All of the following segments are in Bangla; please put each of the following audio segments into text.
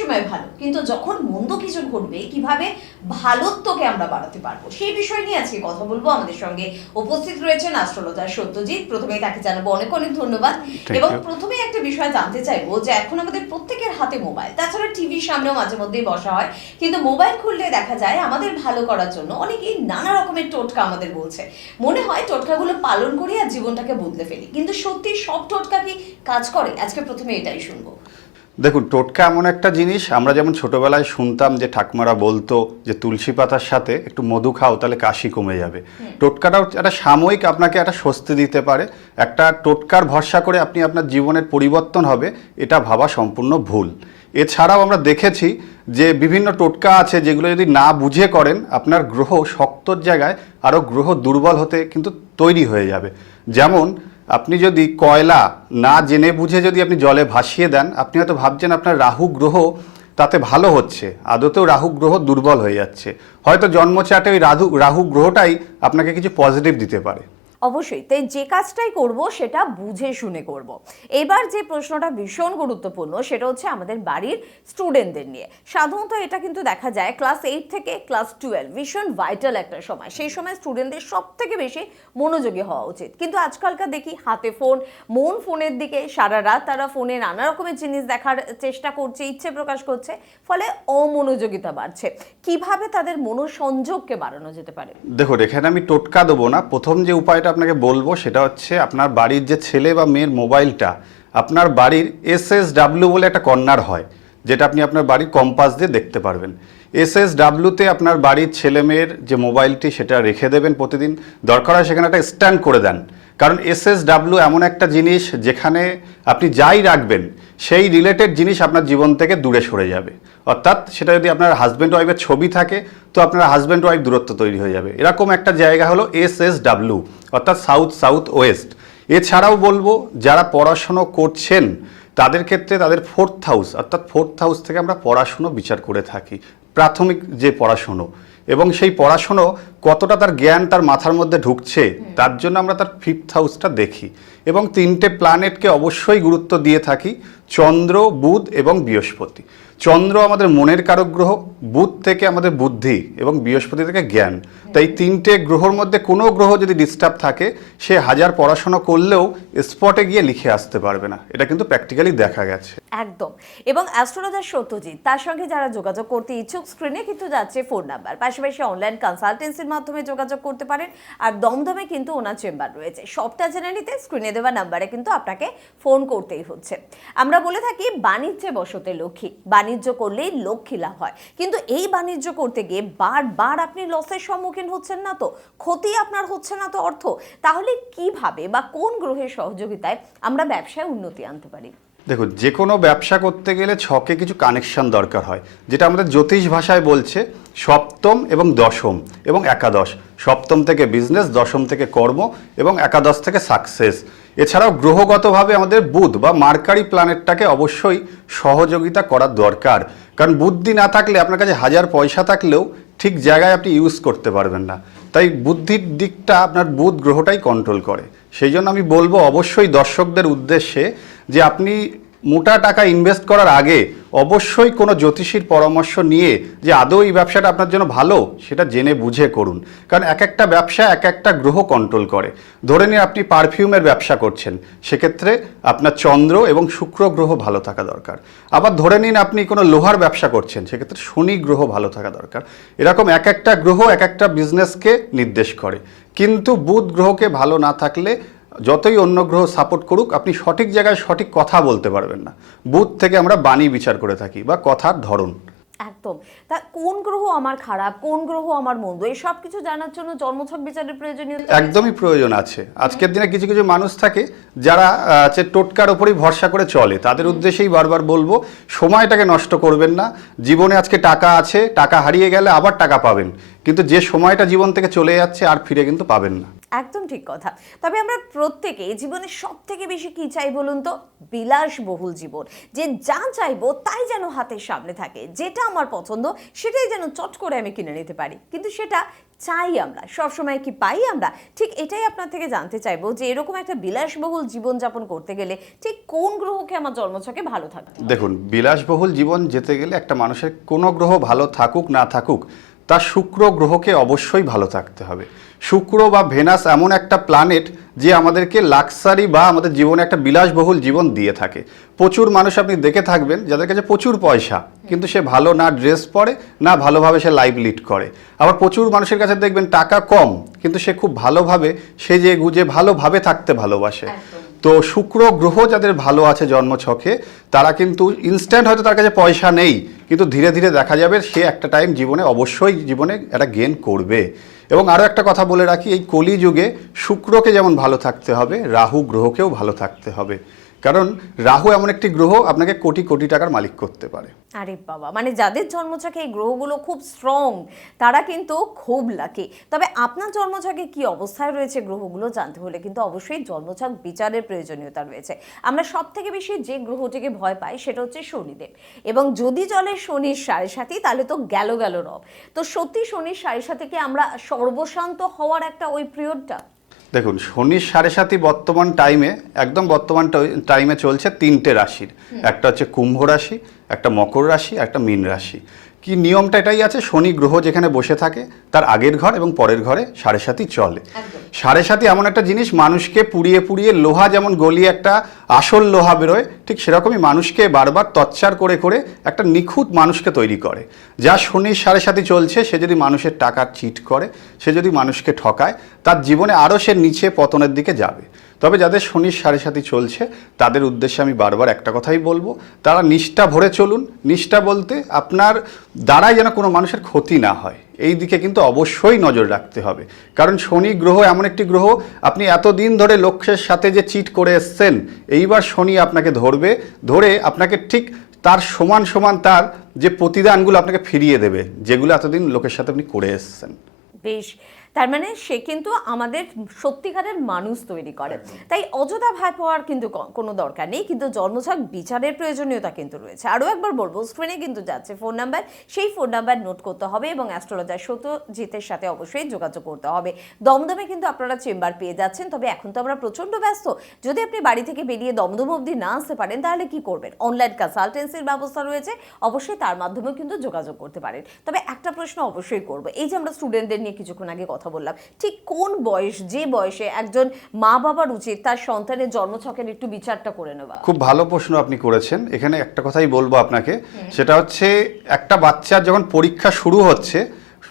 সবসময় ভালো। কিন্তু যখন মন্দ কিছু ঘটবে কীভাবে ভালোত্বকে আমরা বাড়াতে পারব? সেই বিষয় নিয়ে আজকে কথা বলব। আমাদের সঙ্গে উপস্থিত রয়েছেন অ্যাস্ট্রোলজার সত্যজিৎ। প্রথমেই তাকে জানাব অনেক অনেক ধন্যবাদ। এবং প্রথমে একটা বিষয় জানতে চাইব যে এখন আমাদের প্রত্যেকের হাতে মোবাইল। তাছাড়া টিভির সামনেও মাঝে মধ্যেই বসা হয়। কিন্তু মোবাইল খুললে দেখা যায় আমাদের ভালো করার জন্য অনেকেই নানা রকমের টোটকা আমাদের বলছে। মনে হয় টোটকাগুলো পালন করি আর জীবনটাকে বদলে ফেলি। কিন্তু সত্যি সব টোটকা কি কাজ করে? আজকে প্রথমে এটাই শুনব। দেখুন টোটকা এমন একটা জিনিস আমরা যেমন ছোটবেলায় শুনতাম যে ঠাকুমারা বলতো যে তুলসী পাতার সাথে একটু মধু খাও তাহলে কাশি কমে যাবে। টোটকাটাও একটা সাময়িক আপনাকে একটা স্বস্তি দিতে পারে একটা টোটকার ভরসা করে আপনি আপনার জীবনের পরিবর্তন হবে এটা ভাবা সম্পূর্ণ ভুল। এছাড়াও আমরা দেখেছি যে বিভিন্ন টোটকা আছে যেগুলো যদি না বুঝে করেন আপনার গ্রহ শক্তর জায়গায় আরও গ্রহ দুর্বল হতে কিন্তু তৈরি হয়ে যাবে। যেমন আপনি যদি কয়লা না জেনে বুঝে যদি আপনি জলে ভাসিয়ে দেন, আপনি হয়তো ভাবছেন আপনার রাহু গ্রহ তাতে ভালো হচ্ছে, আদতেও রাহু গ্রহ দুর্বল হয়ে যাচ্ছে। হয়তো জন্মচাটে ওই রাহু রাহু গ্রহটাই আপনাকে কিছু পজিটিভ দিতে পারে। অবশ্যই তাই যে কাজটাই করব সেটা বুঝে শুনে করব। এবার যে প্রশ্নটা ভীষণ গুরুত্বপূর্ণ, সেটা হচ্ছে আমাদের বাড়ির স্টুডেন্টদের নিয়ে। সাধারণত এটা কিন্তু দেখা যায় ক্লাস এইট থেকে ক্লাস টুয়েলভ ভীষণ ভাইটাল একটা সময়। সেই সময় স্টুডেন্টদের সব থেকে বেশি মনোযোগী হওয়া উচিত। কিন্তু আজকালকার দেখি হাতে ফোন মন ফোনের দিকে সারা রাত তারা ফোনে নানা রকমের জিনিস দেখার চেষ্টা করছে, ইচ্ছে প্রকাশ করছে, ফলে অমনোযোগিতা বাড়ছে। কীভাবে তাদের মনোসংযোগকে বাড়ানো যেতে পারে? দেখুন, এখানে আমি টোটকা দেবো না। প্রথম যে উপায়টা আপনাকে বলব সেটা হচ্ছে আপনার বাড়ির যে ছেলে বা মেয়ের মোবাইলটা, আপনার বাড়ির এস এস ডাব্লিউ বলে একটা কর্নার হয়, যেটা আপনি আপনার বাড়ির কম্পাস দিয়ে দেখতে পারবেন। এস এস ডাব্লিউতে আপনার বাড়ির ছেলে মেয়ের যে মোবাইলটি সেটা রেখে দেবেন প্রতিদিন। দরকার হয় সেখানে একটা স্ট্যান্ড করে দেন। কারণ এস এস ডাব্লিউ এমন একটা জিনিস যেখানে আপনি যাই রাখবেন, সেই রিলেটেড জিনিস আপনার জীবন থেকে দূরে সরে যাবে। অর্থাৎ সেটা যদি আপনার হাজব্যান্ড ওয়াইফের ছবি থাকে, তো আপনার হাজব্যান্ড ওয়াইফ দূরত্ব তৈরি হয়ে যাবে। এরকম একটা জায়গা হলো এস এস ডাব্লিউ অর্থাৎ সাউথ সাউথ ওয়েস্ট এছাড়াও বলব, যারা পড়াশুনো করছেন, তাদের ক্ষেত্রে তাদের ফোর্থ হাউস অর্থাৎ ফোর্থ হাউস থেকে আমরা পড়াশুনো বিচার করে থাকি, প্রাথমিক যে পড়াশুনো। এবং সেই পড়াশুনো কতটা তার জ্ঞান তার মাথার মধ্যে ঢুকছে, তার জন্য আমরা তার ফিফথ হাউসটা দেখি। এবং তিনটে প্ল্যানেটকে অবশ্যই গুরুত্ব দিয়ে থাকি, চন্দ্র, বুধ এবং বৃহস্পতি। চন্দ্র আমাদের মনের কারক গ্রহ, বুধ থেকে আমাদের বুদ্ধি এবং বৃহস্পতি থেকে জ্ঞান। তাই তিনটে গ্রহর মধ্যে কোনো গ্রহ যদি ডিস্টার্ব থাকে, সে হাজার পড়াশোনা করলেও স্পটে গিয়ে লিখে আসতে পারবে না। এটা কিন্তু প্র্যাকটিক্যালি দেখা গেছে। একদম। এবং অ্যাস্ট্রোলজার সত্যজিৎ, তার সঙ্গে যারা যোগাযোগ করতে ইচ্ছুক স্ক্রিনে কিন্তু যাচ্ছে ফোন নাম্বার পাশাপাশি অনলাইন কনসালটেন্সির মাধ্যমে যোগাযোগ করতে পারেন। আর দমদমে কিন্তু ওনার চেম্বার রয়েছে। সবটা জেনে নিতে স্ক্রিনে দেওয়া নাম্বারে কিন্তু আপনাকে ফোন করতেই হচ্ছে। আমরা বলে থাকি বাণিজ্যে বসতে লক্ষ্মী। করলেই লক্ষ্মী লাভ হয়। কিন্তু এই বাণিজ্য করতে গিয়ে বারবার আপনি লসের সম্মুখীন হচ্ছেন না তো? ক্ষতি আপনার হচ্ছে না তো অর্থ? তাহলে কীভাবে বা কোন গ্রহের সহযোগিতায় আমরা ব্যবসায় উন্নতি আনতে পারি? দেখুন যে কোনো ব্যবসা করতে গেলে ছকে কিছু কানেকশন দরকার হয়। যেটা আমাদের জ্যোতিষ ভাষায় বলছে, সপ্তম এবং দশম এবং একাদশ। সপ্তম থেকে বিজনেস দশম থেকে কর্ম এবং একাদশ থেকে সাকসেস এছাড়াও গ্রহগতভাবে আমাদের বুধ বা মার্কারি প্ল্যানেটটাকে অবশ্যই সহযোগিতা করা দরকার। কারণ বুদ্ধি না থাকলে, আপনার কাছে হাজার পয়সা থাকলেও ঠিক জায়গায় আপনি ইউজ করতে পারবেন না। তাই বুদ্ধির দিকটা আপনার বুধ গ্রহটাই কন্ট্রোল করে। সেই জন্য আমি বলব, অবশ্যই দর্শকদের উদ্দেশ্যে যে আপনি মোটা টাকা ইনভেস্ট করার আগে অবশ্যই কোনো জ্যোতিষীর পরামর্শ নিয়ে যে আদৌ এই ব্যবসাটা আপনার জন্য ভালো, সেটা জেনে বুঝে করুন। কারণ এক একটা ব্যবসা এক একটা গ্রহ কন্ট্রোল করে। ধরে নিন আপনি পারফিউমের ব্যবসা করছেন, সেক্ষেত্রে আপনার চন্দ্র এবং শুক্র গ্রহ ভালো থাকা দরকার। আবার ধরে নিন আপনি কোনো লোহার ব্যবসা করছেন, সেক্ষেত্রে শনি গ্রহ ভালো থাকা দরকার। এরকম এক একটা গ্রহ এক একটা বিজনেসকে নির্দেশ করে। কিন্তু বুধ গ্রহকে ভালো না থাকলে যতই অন্য গ্রহ সাপোর্ট করুক আপনি সঠিক জায়গায় সঠিক কথা বলতে পারবেন না। বুথ থেকে আমরা বাণী বিচার করে থাকি বা কথার ধরন। একদম। তা কোন গ্রহ আমার খারাপ কোন গ্রহ আমার মন্দ এই সব কিছু জানার জন্য জন্মছক বিচারের প্রয়োজনীয় একদমই প্রয়োজন আছে। আজকের দিনে কিছু কিছু মানুষ থাকে যারা হচ্ছে টোটকার ওপরেই ভরসা করে চলে। তাদের উদ্দেশ্যেই বারবার বলব সময়টাকে নষ্ট করবেন না। জীবনে আজকে টাকা আছে টাকা হারিয়ে গেলে আবার টাকা পাবেন। কিন্তু যে সময়টা জীবন থেকে চলে যাচ্ছে আর ফিরে কিন্তু পাবেন না। একদম ঠিক কথা। তবে আমরা প্রত্যেকে জীবনে সব থেকে বেশি কি চাই বলুন তো? বিলাসবহুল জীবন। যে যা চাইব তাই যেন হাতের সামনে থাকে। যেটা আমার পছন্দ সেটাই যেন চট করে আমি কিনে নিতে পারি। কিন্তু সেটা চাই আমরা। সবসময় কি পাই আমরা? ঠিক এটাই আপনার থেকে জানতে চাইব যে এরকম একটা বিলাসবহুল জীবনযাপন করতে গেলে ঠিক কোন গ্রহকে আমার জন্মছকে ভালো থাকবে দেখুন, বিলাসবহুল জীবন যেতে গেলে একটা মানুষের কোনো গ্রহ ভালো থাকুক, না থাকুক তার শুক্র গ্রহকে অবশ্যই ভালো থাকতে হবে। শুক্র বা ভেনাস এমন একটা প্ল্যানেট যে আমাদেরকে লাক্সারি বা আমাদের জীবনে একটা বিলাসবহুল জীবন দিয়ে থাকে। প্রচুর মানুষ আপনি দেখে থাকবেন যাদের কাছে প্রচুর পয়সা, কিন্তু সে ভালো না ড্রেস পরে, না ভালোভাবে সে লাইফ লিড করে। আবার প্রচুর মানুষের কাছে দেখবেন টাকা কম, কিন্তু সে খুব ভালোভাবে সেজে গুজে ভালোভাবে থাকতে ভালোবাসে। তো শুক্র গ্রহ যাদের ভালো আছে জন্মছকে, তারা কিন্তু ইনস্ট্যান্ট হয়তো তার কাছে পয়সা নেই, কিন্তু ধীরে ধীরে দেখা যাবে সে একটা টাইম জীবনে অবশ্যই জীবনে একটা গেন করবে। এবং আরও একটা কথা বলে রাখি, এই কলিযুগে শুক্রকে যেমন ভালো থাকতে হবে, রাহু গ্রহকেও ভালো থাকতে হবে। কারণ রাহু এমন একটি গ্রহ, আপনাকে কোটি কোটি টাকার মালিক করতে পারে। আরে বাবা মানে যাদের জন্মছকে এই গ্রহগুলো খুব স্ট্রং তারা কিন্তু খুব লাকি তবে আপনার জন্মছকে কি অবস্থায় রয়েছে গ্রহগুলো জানতে হলে কিন্তু অবশ্যই জন্মছক বিচারের প্রয়োজনীয়তা রয়েছে। আমরা সব থেকে বেশি যে গ্রহটিকে ভয় পাই, সেটা হচ্ছে শনিদেব। এবং যদি চলে শনির সাড়ে সাথী তাহলে তো গেল গেল রব। তো সত্যি শনির সাড়ে সাথে কি আমরা সর্বশান্ত হওয়ার একটা ওই পিরিয়ডটা দেখুন শনি সাড়ে সাতই বর্তমান টাইমে একদম বর্তমান টাইমে চলছে তিনটে রাশির। একটা হচ্ছে কুম্ভ রাশি একটা মকর রাশি একটা মীন রাশি। কি নিয়মটা এটাই আছে? শনি গ্রহ যেখানে বসে থাকে তার আগের ঘর এবং পরের ঘরে সাড়ে সাথী চলে। সাড়ে সাথী এমন একটা জিনিস মানুষকে পুড়িয়ে পুড়িয়ে লোহা যেমন গলিয়ে একটা আসল লোহা বেরোয় ঠিক সেরকমই মানুষকে বারবার তচ্চার করে করে একটা নিখুঁত মানুষকে তৈরি করে। যা শনির সাড়ে সাথী চলছে সে যদি মানুষের টাকা চিট করে সে যদি মানুষকে ঠকায় তার জীবনে আরও সে নিচে পতনের দিকে যাবে। তবে যাদের শনির সাড়ে সাথী চলছে, তাদের উদ্দেশ্যে আমি বারবার একটা কথাই বলব, তারা নিষ্ঠা ভরে চলুন। নিষ্ঠা বলতে আপনার দ্বারাই যেন কোনো মানুষের ক্ষতি না হয়। এই দিকে কিন্তু অবশ্যই নজর রাখতে হবে। কারণ শনি গ্রহ এমন একটি গ্রহ, আপনি এতদিন ধরে লক্ষ্যের সাথে যে চিট করে এসছেন, এইবার শনি আপনাকে ধরবে, ধরে আপনাকে ঠিক তার সমান সমান তার যে প্রতিদানগুলো আপনাকে ফিরিয়ে দেবে, যেগুলো এতদিন লোকের সাথে আপনি করে এসছেন। বেশ। তার মানে সে কিন্তু আমাদের সত্যিকারের মানুষ তৈরি করে। তাই অযথা ভয় পাওয়ার কিন্তু কোনো দরকার নেই কিন্তু জন্মছক বিচারের প্রয়োজনীয়তা কিন্তু রয়েছে। আরও একবার বলব স্ক্রিনে কিন্তু যাচ্ছে ফোন নাম্বার সেই ফোন নাম্বার নোট করতে হবে এবং অ্যাস্ট্রোলজার সত্যজিতের সাথে অবশ্যই যোগাযোগ করতে হবে। দমদমে কিন্তু আপনারা চেম্বার পেয়ে যাচ্ছেন তবে এখন তো আমরা প্রচণ্ড ব্যস্ত। যদি আপনি বাড়ি থেকে বেরিয়ে দমদম অবধি না আসতে পারেন তাহলে কি করবেন? অনলাইন কনসালটেন্সির ব্যবস্থা রয়েছে অবশ্যই তার মাধ্যমেও কিন্তু যোগাযোগ করতে পারেন। তবে একটা প্রশ্ন অবশ্যই করব এই যে আমরা স্টুডেন্টদের নিয়ে কিছুক্ষণ আগে কথা বললাম। ঠিক কোন বয়স যে বয়সে একজন মা বাবার উচিত তার সন্তানের জন্মছকের একটু বিচারটা করে নেওয়া? খুব ভালো প্রশ্ন আপনি করেছেন। এখানে একটা কথাই বলব আপনাকে। সেটা হচ্ছে একটা বাচ্চার যখন পরীক্ষা শুরু হচ্ছে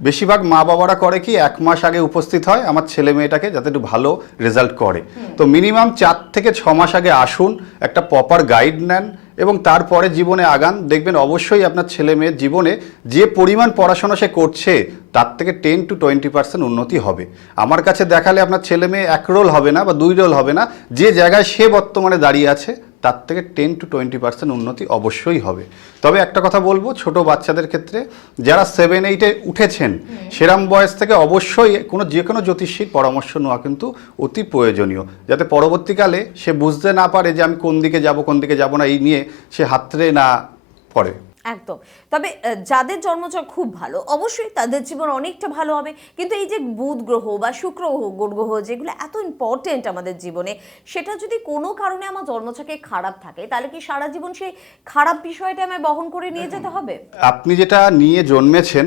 বেশিরভাগ মা বাবারা করে কি এক মাস আগে উপস্থিত হয় আমার ছেলে মেয়েটাকে যাতে একটু ভালো রেজাল্ট করে। তো মিনিমাম চার থেকে ছ মাস আগে আসুন একটা প্রপার গাইড নেন এবং তারপরে জীবনে আগান। দেখবেন অবশ্যই আপনার ছেলে মেয়ের জীবনে যে পরিমাণ পড়াশোনা সে করছে তার থেকে টেন টু টোয়েন্টি পার্সেন্ট উন্নতি হবে। আমার কাছে দেখালে আপনার ছেলে মেয়ে এক রোল হবে না বা দুই রোল হবে না। যে জায়গায় সে বর্তমানে দাঁড়িয়ে আছে তার থেকে টেন টু টোয়েন্টি পার্সেন্ট উন্নতি অবশ্যই হবে। তবে একটা কথা বলব ছোট বাচ্চাদের ক্ষেত্রে যারা সেভেন এইটে উঠেছেন সেরাম বয়স থেকে অবশ্যই কোনো যে কোনো জ্যোতিষীর পরামর্শ নেওয়া কিন্তু অতি প্রয়োজনীয়। যাতে পরবর্তীকালে সে বুঝতে না পারে যে আমি কোন দিকে যাব কোন দিকে যাব না এই নিয়ে সে হাতড়ে না পড়ে। একদম। তবে যাদের জন্মছক খুব ভালো অবশ্যই তাদের জীবন অনেকটা ভালো হবে। কিন্তু এই যে বুধ গ্রহ বা শুক্র গ্রহ গুরু গ্রহ যেগুলো এত ইম্পর্টেন্ট আমাদের জীবনে সেটা যদি কোনো কারণে আমার জন্মছকে খারাপ থাকে তাহলে কি সারা জীবন সেই খারাপ বিষয়টা আমায় বহন করে নিয়ে যেতে হবে? আপনি যেটা নিয়ে জন্মেছেন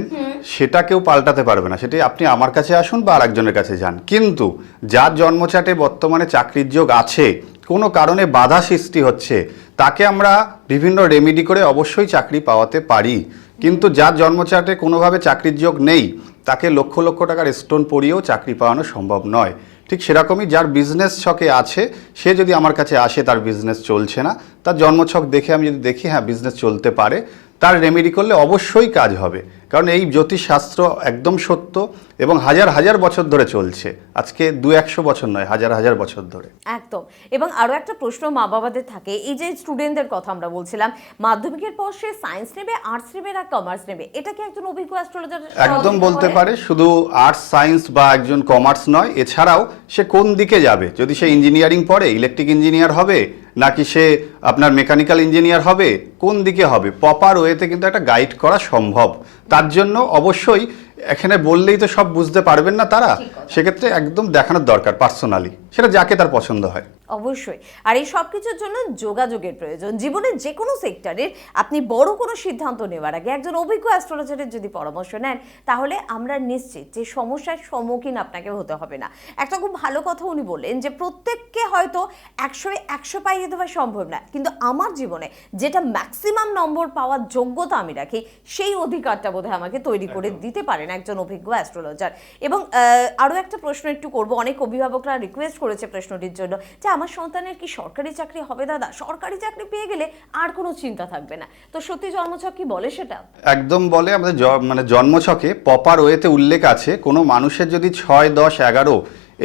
সেটা কেউ পাল্টাতে পারবে না। সেটাই আপনি আমার কাছে আসুন বা আরেকজনের কাছে যান। কিন্তু যার জন্মচাটে বর্তমানে চাকরির যোগ আছে কোনো কারণে বাধা সৃষ্টি হচ্ছে, তাকে আমরা বিভিন্ন রেমিডি করে অবশ্যই চাকরি পাওয়াতে পারি। কিন্তু যার জন্মচাটে কোনোভাবে চাকরির যোগ নেই, তাকে লক্ষ লক্ষ টাকার স্টোন পরিয়েও চাকরি পাওয়ানো সম্ভব নয়। ঠিক সেরকমই যার বিজনেস ছকে আছে, সে যদি আমার কাছে আসে, তার বিজনেস চলছে না। তার জন্মছক দেখে আমি যদি দেখি হ্যাঁ বিজনেস চলতে পারে, তার রেমেডি করলে অবশ্যই কাজ হবে। কারণ এই জ্যোতিষশাস্ত্র একদম সত্য এবং হাজার হাজার বছর ধরে চলছে। আজকে দু একশো বছর নয় হাজার হাজার বছর ধরে। একদম। এবং আরও একটা প্রশ্ন মা বাবাদের থাকে এই যে স্টুডেন্টদের কথা আমরা বলছিলাম মাধ্যমিকের পর সে সায়েন্স নেবে আর্টস নেবে না কমার্স নেবে? এটা কি একজন অভিজ্ঞ অ্যাস্ট্রোলজার একদম বলতে পারে শুধু আর্টস সায়েন্স বা একজন কমার্স নয় এছাড়াও সে কোন দিকে যাবে? যদি সে ইঞ্জিনিয়ারিং পড়ে ইলেকট্রিক ইঞ্জিনিয়ার হবে নাকি সে আপনার মেকানিক্যাল ইঞ্জিনিয়ার হবে কোন দিকে হবে? প্রপার ওয়েতে কিন্তু একটা গাইড করা সম্ভব। তার জন্য অবশ্যই এখানে বললেই তো সব বুঝতে পারবেন না তারা। সেক্ষেত্রে একদম দেখানোর দরকার পার্সোনালি সেটা যাকে তার পছন্দ হয়। অবশ্যই। আর এই সব কিছুর জন্য যোগাযোগের প্রয়োজন। জীবনের যে কোনো সেক্টরের আপনি বড় কোনো সিদ্ধান্ত নেওয়ার আগে একজন অভিজ্ঞ অ্যাস্ট্রোলজারের যদি পরামর্শ নেন তাহলে আমরা নিশ্চিত যে সমস্যার সম্মুখীন আপনাকে হতে হবে না। একটা খুব ভালো কথা উনি বললেন যে প্রত্যেককে হয়তো একশো একশো পাইয়ে দেওয়া সম্ভব না। কিন্তু আমার জীবনে যেটা ম্যাক্সিমাম নম্বর পাওয়ার যোগ্যতা আমি রাখি সেই অধিকারটা বোধহয় আমাকে তৈরি করে দিতে পারেন একজন অভিজ্ঞ অ্যাস্ট্রোলজার। এবং আরও একটা প্রশ্ন একটু করব। অনেক অভিভাবকরা রিকোয়েস্ট করেছে প্রশ্নটির জন্য যে আমার সন্তানের কি সরকারি চাকরি হবে দাদা? সরকারি চাকরি পেয়ে গেলে আর কোনো চিন্তা থাকবে না। তো সত্যি জন্মছক কি বলে সেটা? একদম বলে আমাদের মানে জন্মছকে পপার ওয়েতে উল্লেখ আছে, কোনো মানুষের যদি ছয়, দশ, এগারো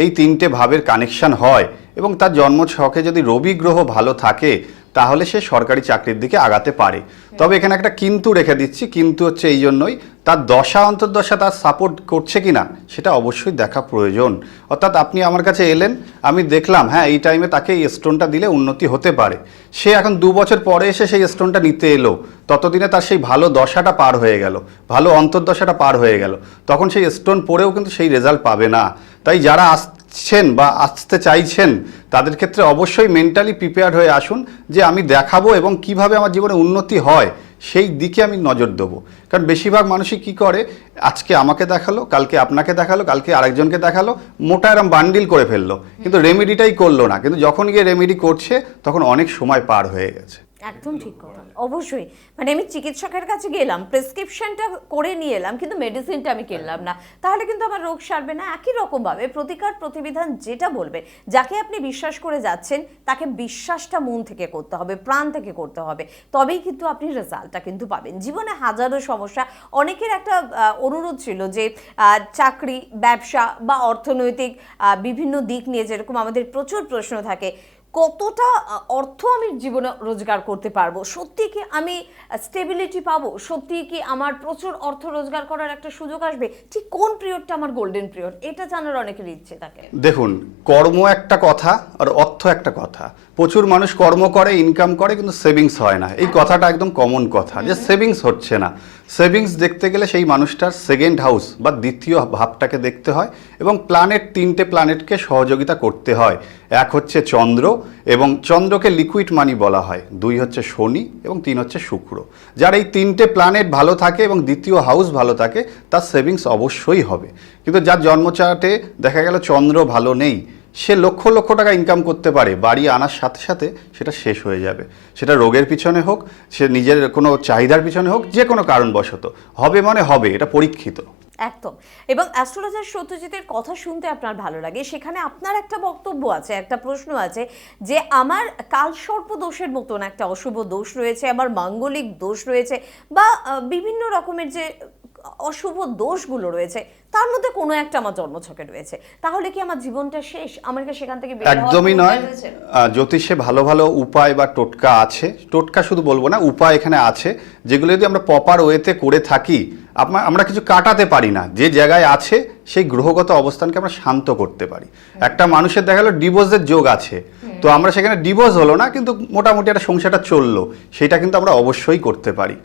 এই তিনটে ভাবের কানেকশন হয় এবং তার জন্মছকে যদি রবি গ্রহ ভালো থাকে তাহলে সে সরকারি চাকরির দিকে আগাতে পারে। তবে এখানে একটা কিন্তু রেখে দিচ্ছি, কিন্তু হচ্ছে এই জন্যই তার দশা, অন্তর্দশা তার সাপোর্ট করছে কি না সেটা অবশ্যই দেখা প্রয়োজন। অর্থাৎ আপনি আমার কাছে এলেন, আমি দেখলাম হ্যাঁ এই টাইমে তাকে এই স্টোনটা দিলে উন্নতি হতে পারে। সে এখন দু বছর পরে এসে সেই স্টোনটা নিতে এলো। ততদিনে তার সেই ভালো দশাটা পার হয়ে গেল, ভালো অন্তর্দশাটা পার হয়ে গেল। তখন সেই স্টোন পরেও কিন্তু সেই রেজাল্ট পাবে না। তাই যারা আসছেন বা আসতে চাইছেন, তাদের ক্ষেত্রে অবশ্যই মেন্টালি প্রিপেয়ার হয়ে আসুন যে আমি দেখাবো এবং কীভাবে আমার জীবনে উন্নতি হয়, সেই দিকে আমি নজর দেবো। কারণ বেশিরভাগ মানুষই কি করে, আজকে আমাকে দেখাল, কালকে আপনাকে দেখাল, কালকে আরেকজনকে দেখাল, মোটা এরম বান্ডিল করে ফেলল। কিন্তু রেমেডিটাই করল না। কিন্তু যখন গিয়ে রেমেডি করছে, তখন অনেক সময় পার হয়ে গেছে। একদম ঠিক কথা। অবশ্যই। মানে আমি চিকিৎসকের কাছে গেলাম, প্রেসক্রিপশনটা করে নিয়ে এলাম, কিন্তু মেডিসিনটা আমি কিনলাম না। তাহলে কিন্তু আমার রোগ সারবে না, একই রকমভাবে প্রতিকার প্রতিবিধান যেটা বলবে, যাকে আপনি বিশ্বাস করে যাচ্ছেন, তাকে বিশ্বাসটা মন থেকে করতে হবে, প্রাণ থেকে করতে হবে। তবেই কিন্তু আপনি রেজাল্টটা কিন্তু পাবেন। জীবনে হাজারো সমস্যা। অনেকের একটা অনুরোধ ছিল যে চাকরি, ব্যবসা বা অর্থনৈতিক বিভিন্ন দিক নিয়ে যেরকম আমাদের প্রচুর প্রশ্ন থাকে কতটা অর্থ আমি জীবনে রোজগার করতে পারব? সত্যি কি আমি স্টেবিলিটি পাবো? সত্যি কি আমার প্রচুর অর্থ রোজগার করার একটা সুযোগ আসবে? ঠিক কোন পিরিয়ডটা আমার গোল্ডেন পিরিয়ড এটা জানার অনেকের ইচ্ছে থাকে। দেখুন, কর্ম একটা কথা আর অর্থ একটা কথা। প্রচুর মানুষ কর্ম করে ইনকাম করে, কিন্তু সেভিংস হয় না। এই কথাটা একদম কমন কথা। যে সেভিংস হচ্ছে না। সেভিংস দেখতে গেলে সেই মানুষটার সেকেন্ড হাউস বা দ্বিতীয় ভাবটাকে দেখতে হয় এবং প্ল্যানেট তিনটে প্ল্যানেটকে সহযোগিতা করতে হয়। এক হচ্ছে চন্দ্র এবং চন্দ্রকে লিকুইড মানি বলা হয়। দুই হচ্ছে শনি এবং তিন হচ্ছে শুক্র। যার এই তিনটে প্ল্যানেট ভালো থাকে এবং দ্বিতীয় হাউস ভালো থাকে, তার সেভিংস অবশ্যই হবে। কিন্তু যার জন্মচার্টে দেখা গেল চন্দ্র ভালো নেই, সে লক্ষ লক্ষ টাকা ইনকাম করতে পারে, বাড়ি আনার সাথে সাথে সেটা শেষ হয়ে যাবে। সেটা রোগের পিছনে হোক, সে নিজের কোনো চাহিদার পিছনে হোক, যে কোনো কারণবশত। হবে মানে হবে, এটা পরীক্ষিত। একদম। এবং অ্যাস্ট্রোলজার সত্যজিতের কথা শুনতে আপনার ভালো লাগে। সেখানে আপনার একটা বক্তব্য আছে, একটা প্রশ্ন আছে যে, আমার কালসর্প দোষের মতন একটা অশুভ দোষ রয়েছে, আমার মাঙ্গলিক দোষ রয়েছে বা বিভিন্ন রকমের যে অশুভ দোষগুলো রয়েছে তার মধ্যে কোনো একটা আমার জন্মছকে রয়েছে। তাহলে কি আমার জীবনটা শেষ? আমাকে সেখান থেকে একদমই নয়। জ্যোতিষে ভালো ভালো উপায় বা টোটকা আছে। টোটকা শুধু বলব না উপায় এখানে আছে যেগুলো যদি আমরা প্রপার ওয়েতে করে থাকি আমরা কিছু কাটাতে পারি না। যে জায়গায় আছে সেই গ্রহগত অবস্থানকে আমরা শান্ত করতে পারি। একটা মানুষের দেখা গেলো ডিভোর্সের যোগ আছে। তো আমরা সেখানে ডিভোর্স হলো না কিন্তু মোটামুটি একটা সংসারটা চলল। সেটা কিন্তু আমরা অবশ্যই করতে পারি।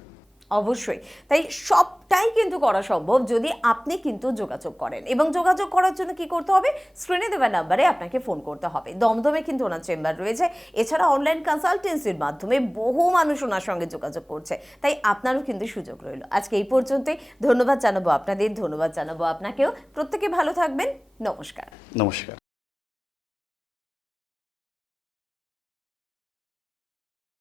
অবশ্যই। তাই সবটাই কিন্তু করা সম্ভব যদি আপনি কিন্তু যোগাযোগ করেন। এবং যোগাযোগ করার জন্য কি করতে হবে? স্ক্রিনে দেওয়া নাম্বারে আপনাকে ফোন করতে হবে। দমদমে কিন্তু ওনার চেম্বার রয়েছে। এছাড়া অনলাইন কনসালটেন্সির মাধ্যমে বহু মানুষ ওনার সঙ্গে যোগাযোগ করছে। তাই আপনারও কিন্তু সুযোগ রইল। আজকে এই পর্যন্তই। ধন্যবাদ জানাব আপনাদের, ধন্যবাদ জানাব আপনাকেও। প্রত্যেকে ভালো থাকবেন। নমস্কার। নমস্কার।